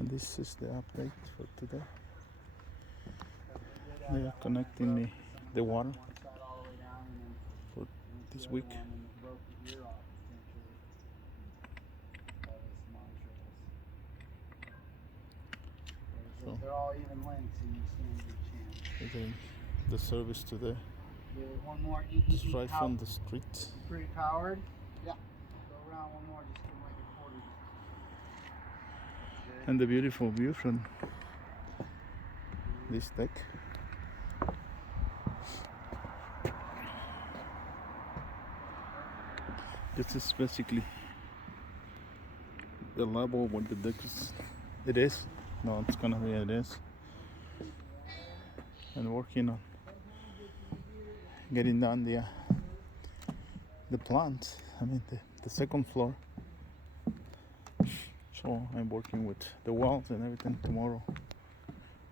And this is the update for today. They are connecting the water for this week. So they're all even lengths and you stand a good chance. again, the service today One more. is right from the street. Pretty powered. Yeah. Go around one more. Just give them like a quarter. And the beautiful view from this deck. This is basically the level where the deck is. It is. No, it's gonna be it is. And working on getting down the plant. I mean the second floor. So I'm working with the walls and everything tomorrow.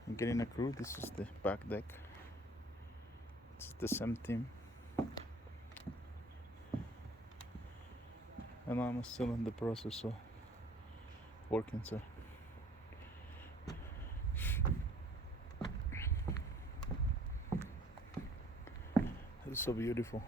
I'm getting a crew. This is the back deck. It's the same team. And I'm still in the process of working, so it's so beautiful.